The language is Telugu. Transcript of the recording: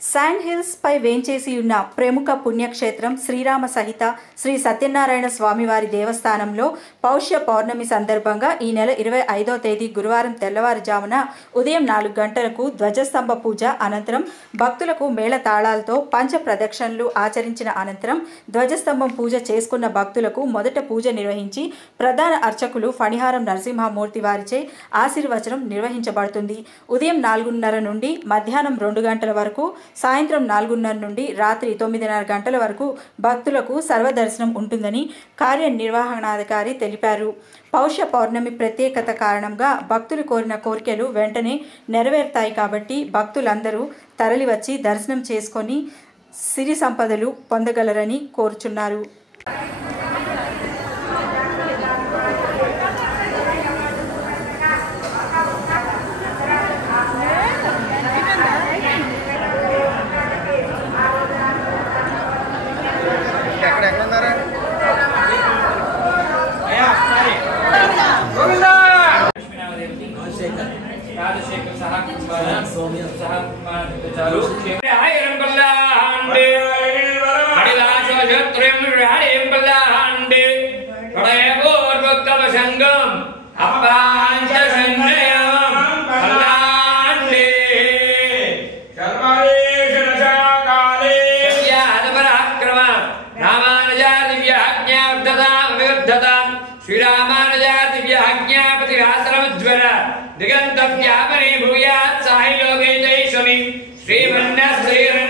శాండ్ హిల్స్ పై వేంచేసి ఉన్న ప్రముఖ పుణ్యక్షేత్రం శ్రీరామ సహిత శ్రీ సత్యనారాయణ స్వామివారి దేవస్థానంలో పౌష్య పౌర్ణమి సందర్భంగా ఈ నెల 25వ తేదీ గురువారం తెల్లవారుజామున ఉదయం 4 గంటలకు ధ్వజస్తంభ పూజ అనంతరం భక్తులకు మేళతాళాలతో పంచ ప్రదక్షిణలు ఆచరించిన అనంతరం ధ్వజస్తంభం పూజ చేసుకున్న భక్తులకు మొదట పూజ నిర్వహించి ప్రధాన అర్చకులు ఫణిహారం నరసింహమూర్తి వారిచే ఆశీర్వచనం నిర్వహించబడుతుంది. ఉదయం 4:30 నుండి మధ్యాహ్నం 2 గంటల వరకు, సాయంత్రం 4:30 నుండి రాత్రి 9:30 గంటల వరకు భక్తులకు సర్వదర్శనం ఉంటుందని కార్యనిర్వహణాధికారి తెలిపారు. పౌష్య పౌర్ణమి ప్రత్యేకత కారణంగా భక్తులు కోరిన కోరికలు వెంటనే నెరవేరుతాయి కాబట్టి భక్తులందరూ తరలివచ్చి దర్శనం చేసుకొని సిరి సంపదలు పొందగలరని కోరుచున్నారు. दिगंत व्यापने भूयात् साहि लोके जय स्वामी श्रीमन्नस्त्रीरण्य